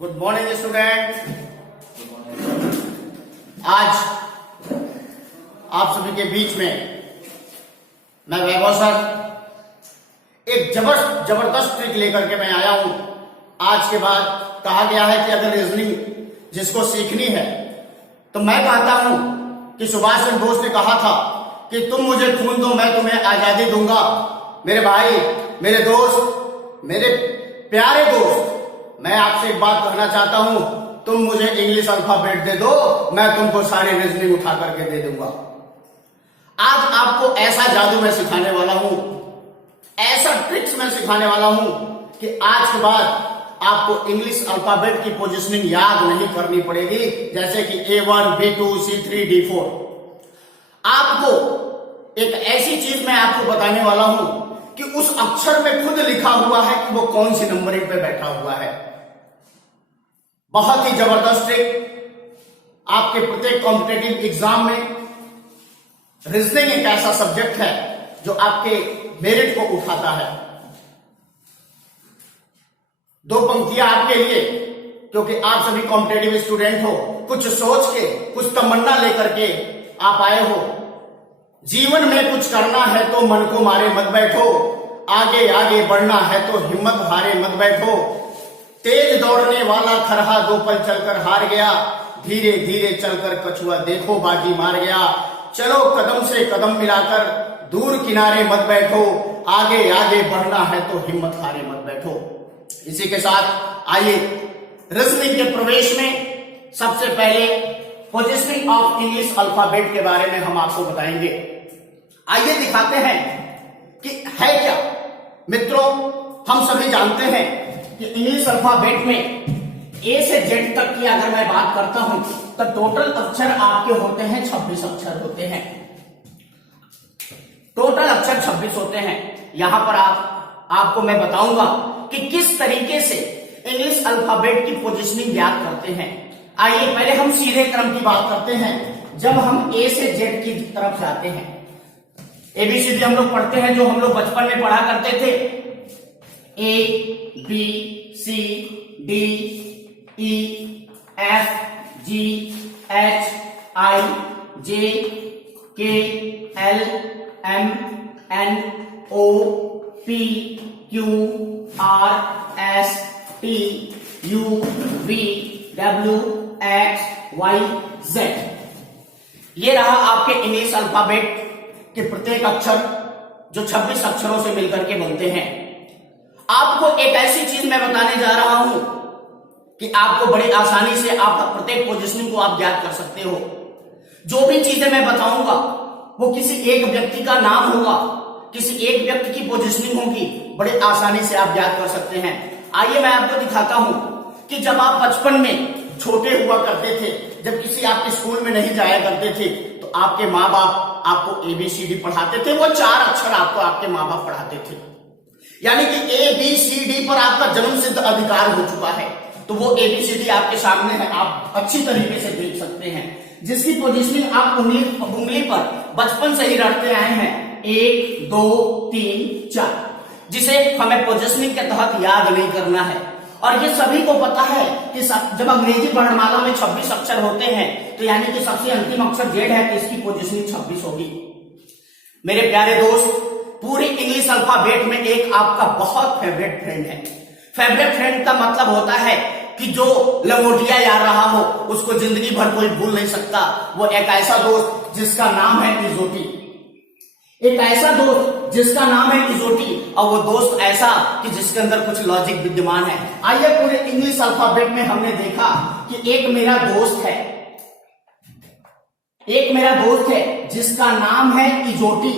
Good morning student. आज आप सभी के बीच में मैं वैभव सर एक जबरदस्त ट्रिक लेकर के मैं आया हूं। आज के बाद कहा गया है कि अगर रीजनिंग जिसको सीखनी है तो मैं कहता हूं कि सुभाष चंद्र बोस ने कहा था कि तुम मुझे खून दो मैं तुम्हें आजादी दूंगा। मेरे भाई, मेरे दोस्त, मेरे प्यारे दोस्त, मैं आपसे एक बात कहना चाहता हूं, तुम मुझे इंग्लिश अल्फाबेट दे दो, मैं तुमको सारी रीजनिंग उठा करके दे दूंगा। आज आपको ऐसा जादू मैं सिखाने वाला हूं, ऐसा ट्रिक्स मैं सिखाने वाला हूं कि आज के बाद आपको इंग्लिश अल्फाबेट की पोजीशनिंग याद नहीं करनी पड़ेगी, जैसे कि A1, B2, C3, D4। आपको एक ऐसी चीज मैं आपको बताने वाला हूं कि उस अक्षर में खुद लिखा हुआ है कि वो कौन सी नंबरिंग पे बैठा हुआ है। बहुत ही जबरदस्त ट्रिक। आपके प्रत्येक कॉम्पिटेटिव एग्जाम में रीजनिंग एक ऐसा सब्जेक्ट है जो आपके मेरिट को उठाता है। दो पंक्तियां आपके लिए, क्योंकि आप सभी कॉम्पिटेटिव स्टूडेंट हो, कुछ सोच के, कुछ तमन्ना लेकर के आप आए हो। जीवन में कुछ करना है तो मन को मारे मत बैठो, आगे आगे बढ़ना है तो हिम्मत हारे मत बैठो। तेज दौड़ने वाला खरहा 2 पल चलकर हार गया, धीरे धीरे चलकर कछुआ देखो बाजी मार गया। चलो कदम से कदम मिलाकर दूर किनारे मत बैठो, आगे आगे बढ़ना है तो हिम्मत हारे मत बैठो। इसी के साथ आइए रीजनिंग के प्रवेश में सबसे पहले पोजीशनिंग ऑफ इंग्लिश अल्फाबेट के बारे में हम आपको बताएंगे। आइए दिखाते हैं कि है क्या। मित्रों, हम सभी जानते हैं कि इंग्लिश अल्फाबेट में ए से जेड तक की अगर मैं बात करता हूं तो टोटल अक्षर आपके होते हैं 26 अक्षर होते हैं। टोटल अक्षर 26 होते हैं। यहां पर आपको मैं बताऊंगा कि किस तरीके से इंग्लिश अल्फाबेट की पोजीशनिंग ज्ञात करते हैं। आइए पहले हम सीधे क्रम की बात करते हैं। जब हम ए से जेड की तरफ जाते हैं, ABCD हम लोग पढ़ते हैं, जो हम लोग बचपन में पढ़ा करते थे। A B C D E F G H I J K L M N O P Q R S T U V W X Y Z। ये रहा आपके इंग्लिश अल्फाबेट के प्रत्येक अक्षर जो 26 अक्षरों से मिलकर के बनते हैं। आपको एक ऐसी चीज मैं बताने जा रहा हूं कि आपको बड़ी आसानी से आप प्रत्येक पोजीशनिंग को आप ज्ञात कर सकते हो। जो भी चीजें मैं बताऊंगा वो किसी एक व्यक्ति का नाम होगा, किसी एक व्यक्ति की पोजीशनिंग होगी, बड़े आसानी से आप ज्ञात कर सकते हैं। आइए मैं आपको दिखाता हूं कि जब आप बचपन में छोटे हुआ करते थे, जब किसी आपके स्कूल में नहीं जाया करते थे, तो आपके माँ बाप आपको ABCD पढ़ाते थे। वो 4 अक्षर आपको आपके माँ बाप पढ़ाते थे, यानी कि ABCD पर आपका जन्म सिद्ध अधिकार हो चुका है। तो वो ABCD आपके सामने है, आप अच्छी तरीके से देख सकते हैं, जिसकी पोजीशनिंग आप उंगली पर बचपन से ही रखते आए हैं। 1 2 3 4, जिसे हमें पोजीशनिंग के तहत याद नहीं करना है। और ये सभी को पता है कि जब अंग्रेजी वर्णमाला में 26 अक्षर होते हैं, तो यानी कि सबसे अंतिम अक्षर जेड है, तो इसकी पोजीशनिंग 26 होगी। मेरे प्यारे दोस्त, पूरी इंग्लिश अल्फाबेट में एक आपका बहुत फेवरेट फ्रेंड है। फेवरेट फ्रेंड का मतलब होता है कि जो लंगोटिया याद रहा हो उसको जिंदगी भर कोई भूल नहीं सकता। वो एक ऐसा दोस्त जिसका नाम है इजोटी, एक ऐसा दोस्त जिसका नाम है इजोटी, और वो दोस्त ऐसा कि जिसके अंदर कुछ लॉजिक विद्यमान है। आइए पूरे इंग्लिश अल्फाबेट में हमने देखा कि एक मेरा दोस्त है जिसका नाम है इजोटी,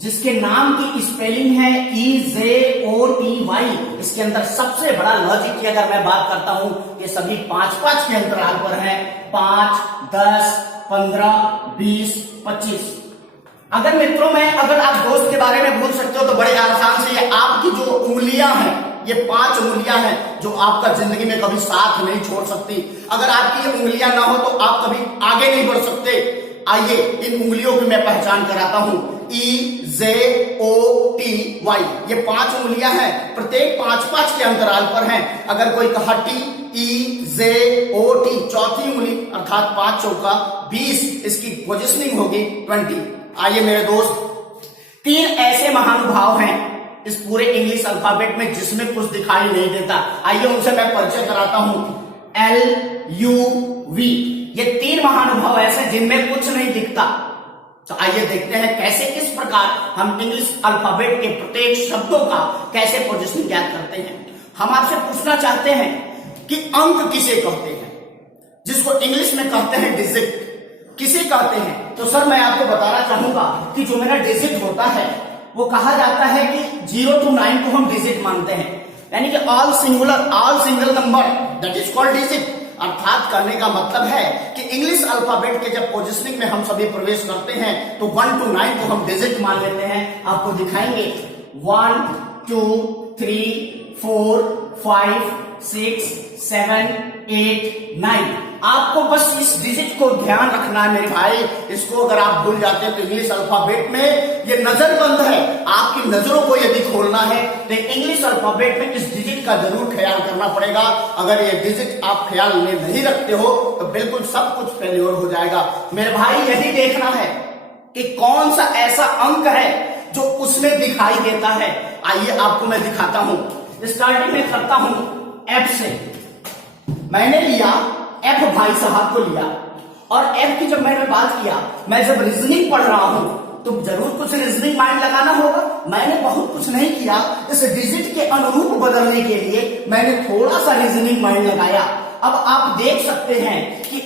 जिसके नाम की स्पेलिंग है EJOTY। इसके अंदर सबसे बड़ा लॉजिक की अगर मैं बात करता हूं, ये सभी 5-5 के अंतराल पर है। 5, 10, 15, 20, 25। अगर मित्रों अगर आप दोस्त के बारे में भूल सकते हो तो बड़े आसान से ये आपकी जो उंगलियां हैं, ये 5 उंगलियां हैं जो आपका जिंदगी में कभी साथ नहीं छोड़ सकती। अगर आपकी ये उंगलियां ना हो तो आप कभी आगे नहीं बढ़ सकते। आइए इन उंगलियों की मैं पहचान कराता हूं EJOTY, ये 5 उंगलियां हैं, प्रत्येक 5-5 के अंतराल पर हैं। अगर कोई कहा TEJOT, चौथी उंगली अर्थात 5 चौका 20, इसकी पोजिशनिंग होगी 20। आइए मेरे दोस्त, 3 ऐसे महानुभाव हैं इस पूरे इंग्लिश अल्फाबेट में जिसमें कुछ दिखाई नहीं देता। आइए उनसे मैं परिचय कराता हूं। LUV, ये 3 महानुभाव ऐसे जिनमें कुछ नहीं दिखता। तो आइए देखते हैं कैसे, किस प्रकार हम इंग्लिश अल्फाबेट के प्रत्येक शब्दों का कैसे पोजीशनिंग ज्ञात करते हैं। हम आपसे पूछना चाहते हैं कि अंक किसे कहते हैं, जिसको इंग्लिश में कहते हैं डिजिट, किसे कहते हैं। तो सर मैं आपको बताना चाहूंगा कि जो मेरा डिजिट होता है वो कहा जाता है कि 0 to 9 को हम डिजिट मानते हैं, यानी कि all single number that is called digit. अर्थात कहने का मतलब है कि इंग्लिश अल्फाबेट के जब पोजीशनिंग में हम सभी प्रवेश करते हैं तो 1 to 9 को हम डिजिट मान लेते हैं। आपको दिखाएंगे 1 2 3 4 5 6 7 8 9। आपको बस इस डिजिट को ध्यान रखना है मेरे भाई। इसको अगर आप भूल जाते हैं तो इंग्लिश अल्फाबेट में ये नजरबंद है। आपकी नजरों को यदि खोलना है तो इंग्लिश अल्फाबेट में इस डिजिट का जरूर ख्याल करना पड़ेगा। अगर ये डिजिट आप ख्याल में नहीं रखते हो तो बिल्कुल सब कुछ फेल्योर हो जाएगा। मेरे भाई यही देखना है कि कौन सा ऐसा अंक है जो उसमें दिखाई देता है। आइए आपको मैं दिखाता हूं। स्टार्टिंग में करता हूं F से। मैंने लिया F, भाई साहब को लिया, और F की जब मैंने बात किया, मैं जब रीजनिंग पढ़ रहा हूं तो जरूर कुछ रीजनिंग माइंड लगाना होगा। मैंने बहुत कुछ नहीं किया, इस डिजिट के अनुरूप बदलने के लिए मैंने थोड़ा सा रीजनिंग माइंड लगाया। अब आप देख सकते हैं कि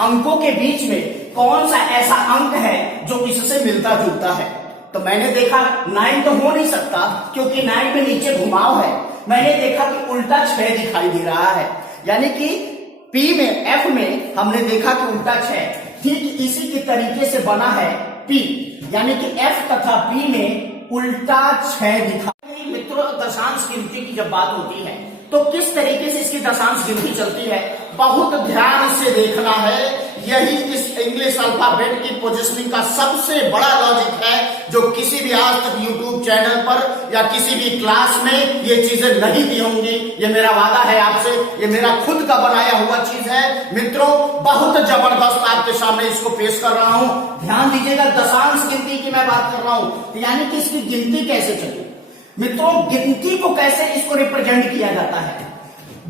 अंकों के बीच में कौन सा ऐसा अंक है जो इससे मिलता जुलता है। तो मैंने देखा 9 तो हो नहीं सकता क्योंकि 9 में नीचे घुमाव है। मैंने देखा कि उल्टा 6 दिखाई दे रहा है, यानी कि P में, F में हमने देखा कि उल्टा 6। ठीक इसी के तरीके से बना है P, यानी कि F तथा P में उल्टा 6 दिखा। मित्रों, दशांश गिनती की जब बात होती है तो किस तरीके से इसकी दशांश गिनती चलती है बहुत ध्यान से देखना है। यही इस इंग्लिश अल्फाबेट की पोजीशनिंग का सबसे बड़ा लॉजिक है जो किसी भी आज तक यूट्यूब चैनल पर या किसी भी क्लास में ये चीजें नहीं दी होंगी। ये मेरा वादा है आपसे, ये मेरा खुद का बनाया हुआ चीज है। मित्रों, बहुत जबरदस्त आपके सामने इसको पेश कर रहा हूं। ध्यान दीजिएगा, दशांश गिनती की मैं बात कर रहा हूं, यानी कि इसकी गिनती कैसे चले। मित्रों, गिनती को कैसे इसको रिप्रेजेंट किया जाता है।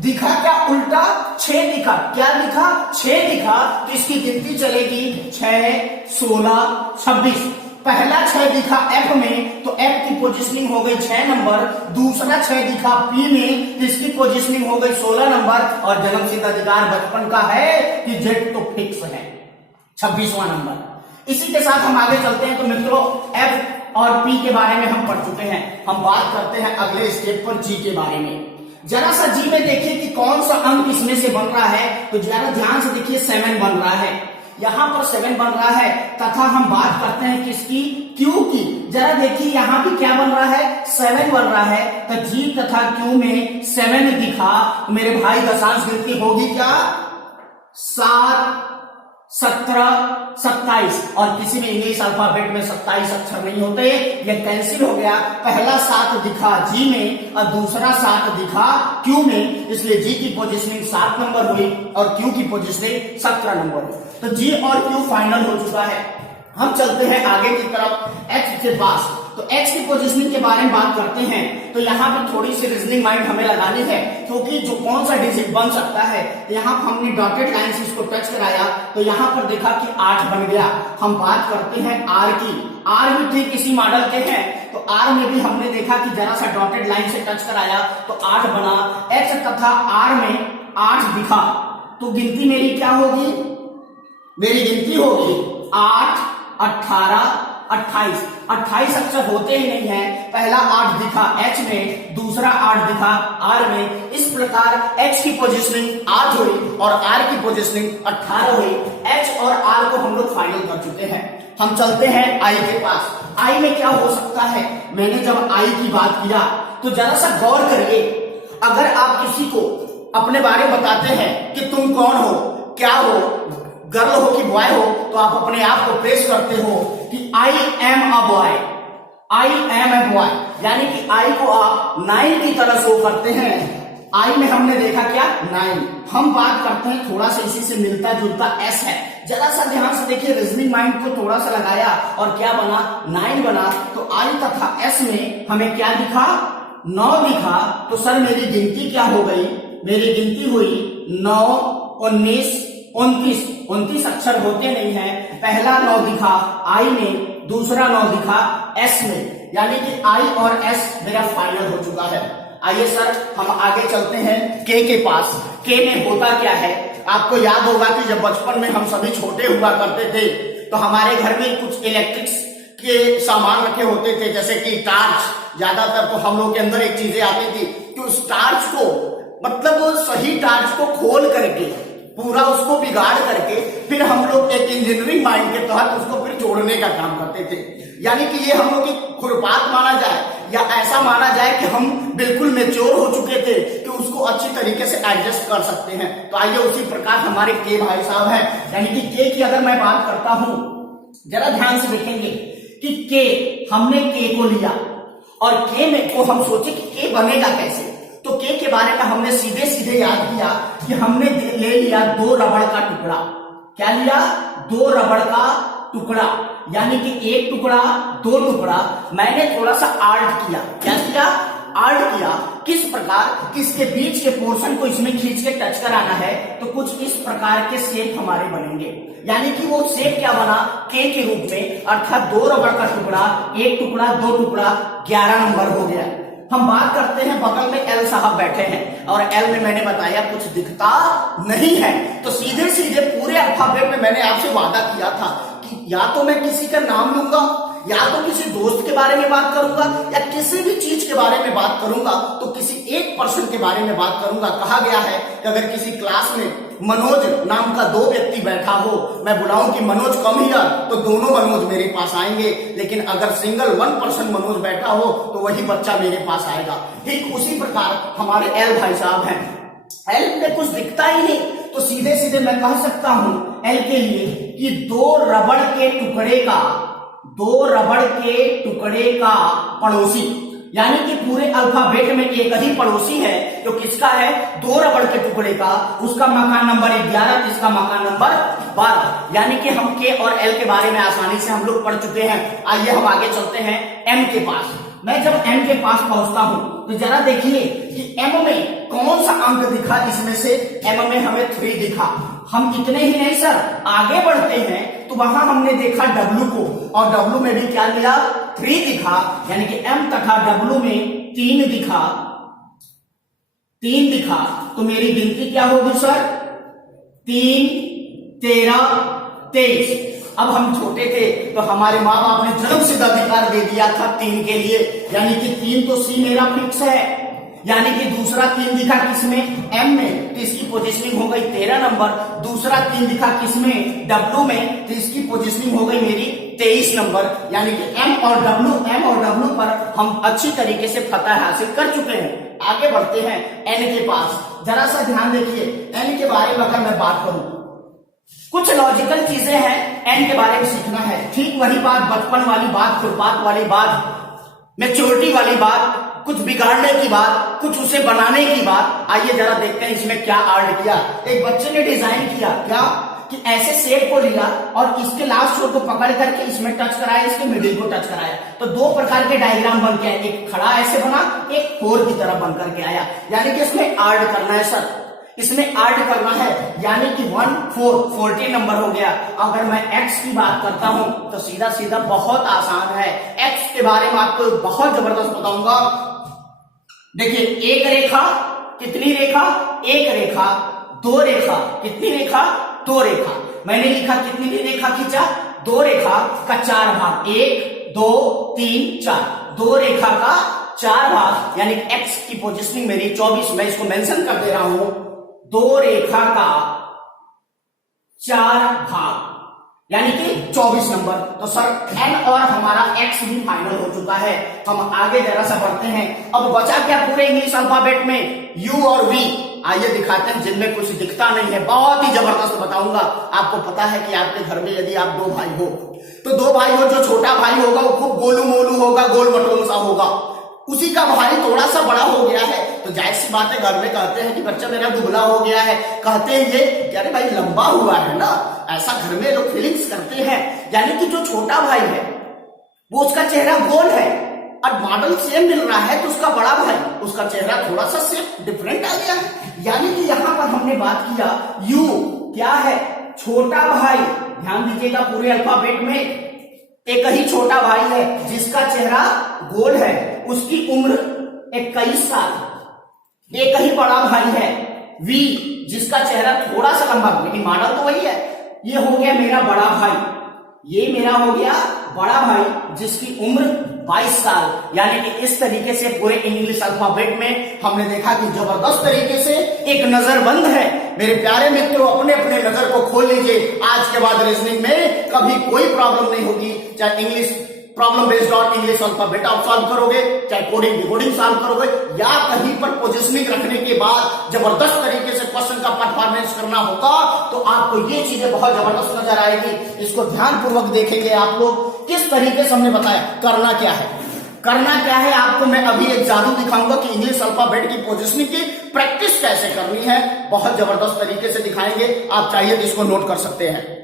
दिखा क्या उल्टा 6 दिखा, क्या दिखा 6 दिखा, तो इसकी गिनती चलेगी 6 16 26। पहला 6 दिखा F में तो F की पोजीशनिंग हो गई 6 नंबर। दूसरा 6 दिखा P में तो इसकी पोजीशनिंग हो गई 16 नंबर। और जन्मसिद्ध अधिकार बचपन का है कि Z तो फिक्स है 26वां नंबर। इसी के साथ हम आगे चलते हैं। तो मित्रों, F और P के बारे में हम पढ़ चुके हैं। हम बात करते हैं अगले स्टेप पर G के बारे में। जरा सा G में देखिए कि कौन सा अंक इसमें से बन रहा है। तो जरा ध्यान से देखिए 7 बन रहा है, यहां पर 7 बन रहा है। तथा हम बात करते हैं किसकी, Q की। जरा देखिए यहां भी क्या बन रहा है, 7 बन रहा है। तो G तथा Q में 7 दिखा। मेरे भाई दशांश गिनती होगी क्या, 7 17 27। और किसी भी इंग्लिश अल्फाबेट में 27 अक्षर नहीं होते, ये कैंसिल हो गया। पहला 7 दिखा G में और दूसरा 7 दिखा Q में, इसलिए G की पोजीशनिंग 7 नंबर हुई और Q की पोजीशनिंग 17 नंबर हुई। तो G और Q फाइनल हो चुका है। हम चलते हैं आगे की तरफ H के पास। तो H की पोजीशनिंग के बारे में बात करते हैं। तो यहाँ पर थोड़ी सी रीजनिंग माइंड हमें लगानी है, क्योंकि जो कौन सा डिजिट बन सकता है। यहाँ पर हमने डॉटेड लाइन से इसको टच कराया तो यहाँ पर देखा कि 8 बन गया। हम बात करते हैं R की। R भी ठीक इसी मॉडल के हैं। तो R में भी हमने देखा कि जरा सा डॉटेड लाइन से टच कराया तो 8 बना। H तथा R में 8 दिखा तो गिनती मेरी क्या होगी, मेरी गिनती होगी 8 18 28। 28 अक्षर होते ही नहीं है। पहला 8 दिखा H में, दूसरा 8 दिखा R में। इस प्रकार H की पोजीशनिंग 8 हुई और R की पोजीशनिंग 18 हुई। H और R को हम लोग फाइनल कर चुके हैं। हम चलते हैं I के पास। I में क्या हो सकता है। मैंने जब I की बात किया तो जरा सा गौर करिए। अगर आप किसी को अपने बारे में बताते हैं कि तुम कौन हो, क्या हो, गर्ल हो कि बॉय हो, तो आप अपने आप को प्रेस करते हो कि I am a boy, I am a boy, यानी कि आई को आप 9 की तरह शो करते हैं। आई में हमने देखा क्या 9। हम बात करते हैं थोड़ा सा इसी से मिलता जुलता एस है। जरा सा ध्यान से देखिए, रीजनिंग माइंड को थोड़ा सा लगाया और क्या बना 9 बना। तो आई तथा एस में हमें क्या दिखा 9 दिखा। तो सर मेरी गिनती क्या हो गई, मेरी गिनती हुई 9, 19, 29। 29 अक्षर होते नहीं है। पहला 9 दिखा आई में, दूसरा 9 दिखा एस में, यानी कि आई और एस मेरा फाइनल हो चुका है। आइए सर हम आगे चलते हैं के पास। के में होता क्या है, आपको याद होगा कि जब बचपन में हम सभी छोटे हुआ करते थे तो हमारे घर में कुछ इलेक्ट्रिक्स के सामान रखे होते थे, जैसे कि टार्च। ज्यादातर तो हम लोग के अंदर एक चीजें आती थी कि उस टार्च को, मतलब सही टार्च को खोल करके पूरा उसको बिगाड़ करके फिर हम लोग एक इंजीनियरिंग माइंड के तहत उसको फिर जोड़ने का काम करते थे। यानी कि ये हम लोग की खुरपात माना जाए या ऐसा माना जाए कि हम बिल्कुल मेच्योर हो चुके थे कि उसको अच्छी तरीके से एडजस्ट कर सकते हैं। तो आइए उसी प्रकार हमारे के भाई साहब हैं, यानी कि के की अगर मैं बात करता हूं, जरा ध्यान से देखेंगे कि के, हमने के को लिया और के में को हम सोचे कि के बनेगा कैसे। तो के बारे में हमने सीधे सीधे याद किया कि हमने ले लिया 2 रबड़ का टुकड़ा। क्या लिया 2 रबड़ का टुकड़ा, यानी कि एक टुकड़ा 2 टुकड़ा। मैंने थोड़ा सा आर्ट किया। क्या किया आर्ट किया, किस प्रकार, किसके बीच के पोर्शन को इसमें खींच के टच कराना है। तो कुछ इस प्रकार के शेप हमारे बनेंगे, यानी कि वो शेप क्या बना के रूप में, अर्थात 2 रबड़ का टुकड़ा, एक टुकड़ा 2 टुकड़ा, 11 नंबर हो गया। हम बात करते हैं बगल में एल साहब बैठे हैं और एल में मैंने बताया कुछ दिखता नहीं है। तो सीधे सीधे पूरे अल्फाबेट में मैंने आपसे वादा किया था कि या तो मैं किसी का नाम लूंगा, या तो किसी दोस्त के बारे में बात करूंगा, या किसी भी चीज के बारे में बात करूंगा तो किसी एक पर्सन के बारे में बात करूंगा। कहा गया है कि अगर किसी क्लास में मनोज नाम का 2 व्यक्ति बैठा हो, मैं बुलाऊं कि मनोज कम हियर, तो दोनों मनोज मेरे पास आएंगे। लेकिन अगर सिंगल 1 पर्सन मनोज बैठा हो तो वही बच्चा मेरे पास आएगा। ठीक उसी प्रकार हमारे एल भाई साहब हैं। एल में कुछ दिखता ही नहीं, तो सीधे सीधे मैं कह सकता हूं एल के लिए कि 2 रबड़ के टुकड़े का, 2 रबड़ के टुकड़े का पड़ोसी, यानी कि पूरे अल्फाबेट में एक ही पड़ोसी है जो किसका है 2 रबड़ के टुकड़े का, उसका मकान नंबर 11, इसका मकान नंबर 12। यानी कि हम के और एल के बारे में आसानी से हम लोग पढ़ चुके हैं। आइए हम आगे चलते हैं एम के पास। मैं जब एम के पास पहुंचता हूं तो जरा देखिए कि एम में कौन सा अंक दिखा, इसमें से एम में हमें 3 दिखा। हम इतने ही नहीं सर, आगे बढ़ते हैं तो वहां हमने देखा डब्लू को, और डब्लू में भी क्या मिला 3 दिखा, यानी कि एम तथा डब्लू में 3 दिखा, 3 दिखा। तो मेरी गिनती क्या होगी सर 3, 13, 23। अब हम छोटे थे तो हमारे माँ बाप ने जन्म सिद्ध अधिकार दे दिया था 3 के लिए, यानी कि 3 तो सी मेरा फिक्स है। यानी कि दूसरा 3 दिखा किसमें एम में, तो इसकी पोजीशनिंग हो गई 13 नंबर। दूसरा 3 दिखा किसमें डब्लू में, तो इसकी पोजीशनिंग हो गई मेरी 23 नंबर। यानी कि एम और डब्लू पर हम अच्छी तरीके से फतह हासिल कर चुके हैं। आगे बढ़ते हैं एन के पास। जरा सा ध्यान देखिए, एन के बारे में अगर मैं बात करूं, कुछ लॉजिकल चीजें हैं एन के बारे में सीखना है। ठीक वही बात, बचपन वाली बात, खुरपात वाली बात, मैच्योरिटी वाली बात, कुछ बिगाड़ने की बात, कुछ उसे बनाने की बात। आइए जरा देखते हैं इसमें क्या आर्ट किया। एक बच्चे ने डिजाइन किया, क्या कि ऐसे शेप को लिया और इसके लास्ट छोर को पकड़ करके इसमें टच कराया, इसके मिडिल को टच कराया। तो 2 प्रकार के डायग्राम बन के आए, एक खड़ा ऐसे बना, एक 4 की तरह बन करके आया। यानी कि इसमें आर्ट करना है सर, इसमें आर्ट करना है, यानी कि 1, 4, 14 नंबर हो गया। अगर मैं एक्स की बात करता हूं तो सीधा सीधा बहुत आसान है। एक्स के बारे में आपको बहुत जबरदस्त बताऊंगा। देखिए, एक रेखा, कितनी रेखा, एक रेखा, 2 रेखा, कितनी रेखा, 2 रेखा। मैंने लिखा कितनी रेखा खींचा, 2 रेखा का 4 भाग, 1, 2, 3, 4, 2 रेखा का 4 भाग, यानी एक्स की पोजीशनिंग मेरी 24। मैं इसको मेंशन कर दे रहा हूं, 2 रेखा का 4 भाग, यानी कि 24 नंबर। तो सर एन और हमारा एक्स भी फाइनल हो चुका है। हम आगे जरा सा बढ़ते हैं। अब बचा क्या पूरे इंग्लिश अल्फाबेट में, यू और वी। आइए दिखाते हैं जिनमें कुछ दिखता नहीं है। बहुत ही जबरदस्त बताऊंगा। आपको पता है कि आपके घर में यदि आप दो भाई हो तो दो भाई हो, जो छोटा भाई होगा वो खूब गोलू मोलू होगा, गोल मटोल सा होगा। उसी का भाई थोड़ा सा बड़ा हो गया है तो जाहिर सी बात है घर में कहते हैं कि बच्चा मेरा दुबला हो गया है, कहते हैं ये कि अरे भाई लंबा हुआ है ना, ऐसा घर में लोग फीलिंग्स करते हैं। यानी कि जो छोटा भाई है वो उसका चेहरा गोल है और मॉडल सेम मिल रहा है, तो उसका बड़ा भाई उसका चेहरा थोड़ा सा सेम डिफरेंट आ गया है। यानी कि यहां पर हमने बात किया यू क्या है, छोटा भाई। ध्यान दीजिएगा पूरे अल्फाबेट में एक ही छोटा भाई है जिसका चेहरा गोल है, उसकी उम्र 21 साल। एक ही बड़ा भाई है वी जिसका चेहरा थोड़ा सा लंबा, लेकिन मॉडल तो वही है। ये हो गया मेरा बड़ा भाई, ये मेरा हो गया बड़ा भाई जिसकी उम्र 22 साल। यानी कि इस तरीके से पूरे इंग्लिश अल्फाबेट में हमने देखा कि जबरदस्त तरीके से एक नजरबंद है। मेरे प्यारे मित्रों, अपने अपने नजर को खोल लीजिए। आज के बाद रीजनिंग में कभी कोई प्रॉब्लम नहीं होगी। चाहे English problem based on English alphabet आप सॉल्व करोगे, चाहे कोडिंग डिकोडिंग सॉल्व करोगे, या कहीं पर पोजिशनिंग रखने के बाद जबरदस्त तरीके से क्वेश्चन का परफॉर्मेंस करना होगा तो आपको ये चीजें बहुत जबरदस्त नजर आएगी। इसको ध्यानपूर्वक देखेंगे आप लोग। किस तरीके से हमने बताया करना क्या है, करना क्या है आपको मैं अभी एक जादू दिखाऊंगा कि इंग्लिश अल्फाबेट की पोजिशनिंग की प्रैक्टिस कैसे करनी है। बहुत जबरदस्त तरीके से दिखाएंगे, आप चाहिए तो इसको नोट कर सकते हैं।